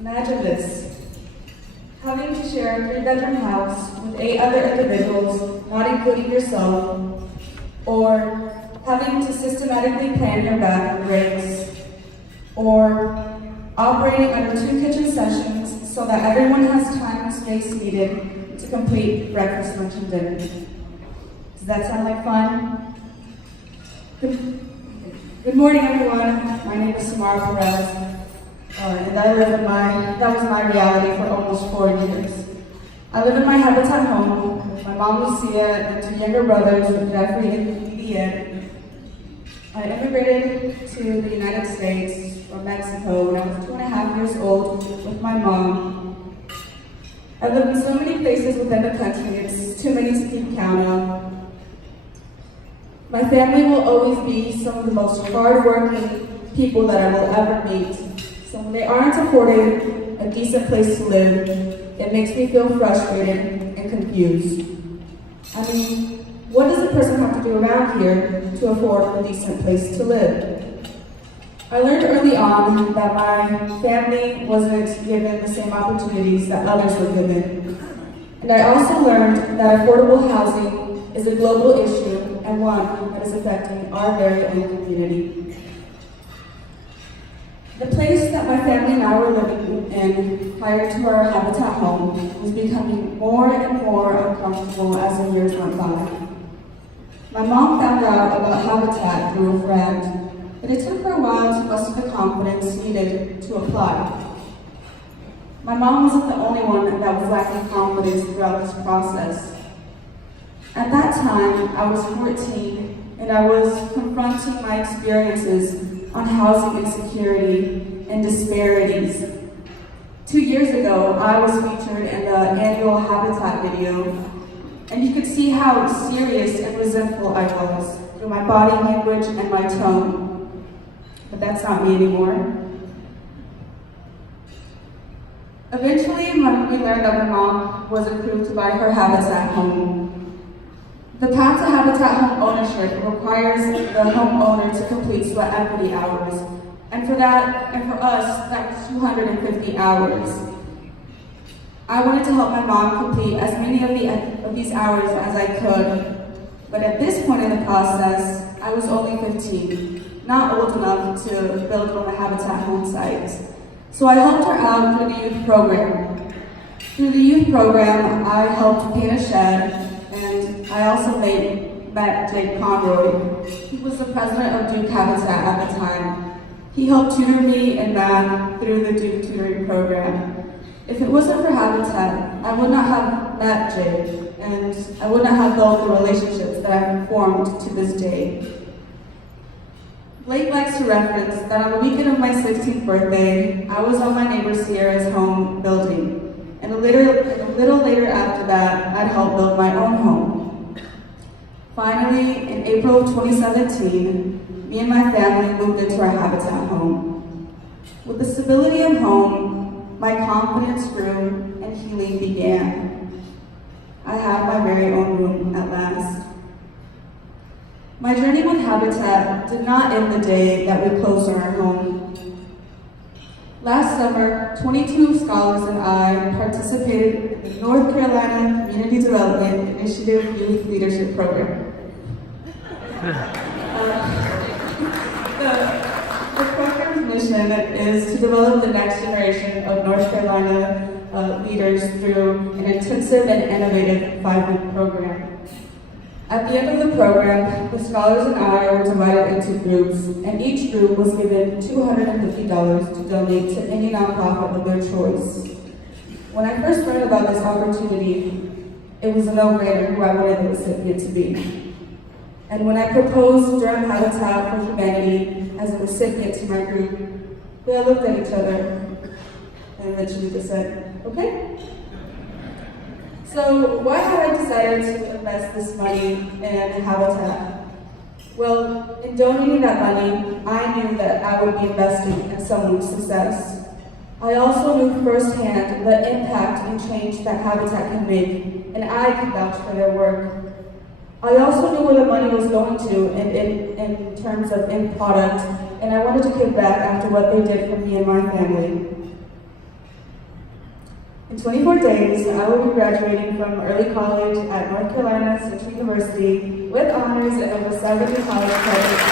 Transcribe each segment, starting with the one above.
Imagine this, having to share a 3-bedroom house with 8 other individuals, not including yourself, or having to systematically plan your bathroom breaks, or operating under 2 kitchen sessions so that everyone has time and space needed to complete breakfast, lunch, and dinner. Does that sound like fun? Good morning, everyone. My name is Samara Perez. And that was my reality for almost 4 years. I live in my Habitat home with my mom Lucia and 2 younger brothers, Jeffrey and Ian. I immigrated to the United States from Mexico when I was 2.5 years old with my mom. I lived in so many places within the country, it's too many to keep count of. My family will always be some of the most hard-working people that I will ever meet. So when they aren't afforded a decent place to live, it makes me feel frustrated and confused. I mean, what does a person have to do around here to afford a decent place to live? I learned early on that my family wasn't given the same opportunities that others were given. And I also learned that affordable housing is a global issue and one that is affecting our very own community. The place that my family and I were living in prior to our Habitat home was becoming more and more uncomfortable as the years went by. My mom found out about Habitat through a friend, but it took her a while to muster the confidence needed to apply. My mom wasn't the only one that was lacking confidence throughout this process. At that time, I was 14, and I was confronting my experiences on housing insecurity and disparities. 2 years ago, I was featured in the annual Habitat video, and you could see how serious and resentful I was through my body language and my tone. But that's not me anymore. Eventually, we learned that my mom was approved to buy her Habitat home. The path to Habitat home ownership requires the homeowner to complete sweat equity hours. And for us, that was 250 hours. I wanted to help my mom complete as many of these hours as I could. But at this point in the process, I was only 15, not old enough to build on a Habitat home site. So I helped her out through the youth program. Through the youth program, I helped paint a shed, and I also met Jake Conroy. He was the president of Duke Habitat at the time. He helped tutor me in math through the Duke tutoring program. If it wasn't for Habitat, I would not have met Jake, and I would not have built the relationships that I've formed to this day. Blake likes to reference that on the weekend of my 16th birthday, I was on my neighbor Sierra's home building. And a little later after that, I'd helped build my own home. Finally, in April of 2017, me and my family moved into our Habitat home. With the stability of home, my confidence grew and healing began. I had my very own room at last. My journey with Habitat did not end the day that we closed on our home. Last summer, 22 scholars and I participated in the North Carolina Community Development Initiative Youth Leadership Program. The program's mission is to develop the next generation of North Carolina leaders through an intensive and innovative 5-week program. At the end of the program, the scholars and I were divided into groups, and each group was given $250 to donate to any nonprofit of their choice. When I first learned about this opportunity, it was a no-brainer who I wanted the recipient to be. And when I proposed Durham Habitat for Humanity as a recipient to my group, we all looked at each other and eventually just said, okay. So why had I decided to invest this money in Habitat? Well, in donating that money, I knew that I would be investing in someone's success. I also knew firsthand the impact and change that Habitat can make, and I could vouch for their work. I also knew where the money was going to in terms of end product, and I wanted to give back after what they did for me and my family. In 24 days, I will be graduating from early college at North Carolina Central University with honors and over 70 college credits.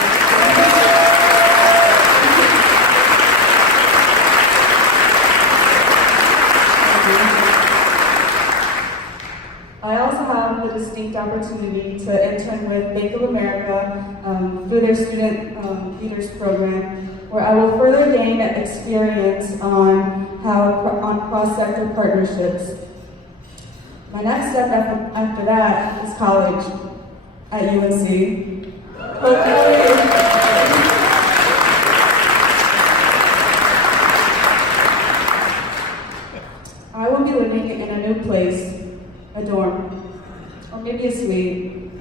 I also have the distinct opportunity to intern with Bank of America through their Student Leaders Program, where I will further gain experience on cross-sector partnerships. My next step after that is college at UNC. I will be living in a new place. A dorm, or maybe a suite.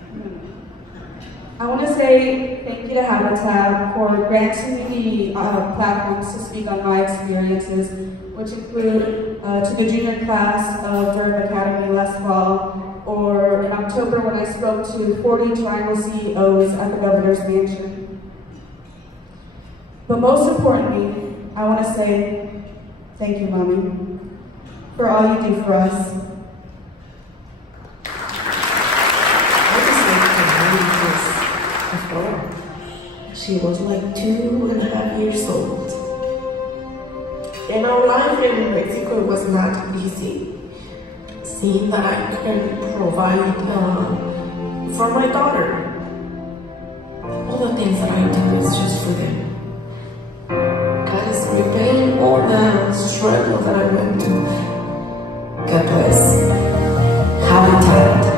I want to say thank you to Habitat for granting me platforms to speak on my experiences, which include to the junior class of Durham Academy last fall, or in October when I spoke to 40 Triangle CEOs at the Governor's Mansion. But most importantly, I want to say thank you, Mommy, for all you do for us. She was like 2.5 years old. And our life in Mexico was not easy. Seeing that I couldn't provide for my daughter. All the things that I do is just for them. God is repaying all the struggle that I went through. God bless. Habitat.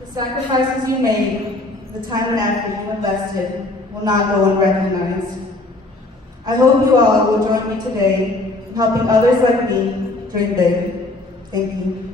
The sacrifices you made, the time and effort you invested, will not go unrecognized. I hope you all will join me today in helping others like me dream big. Thank you.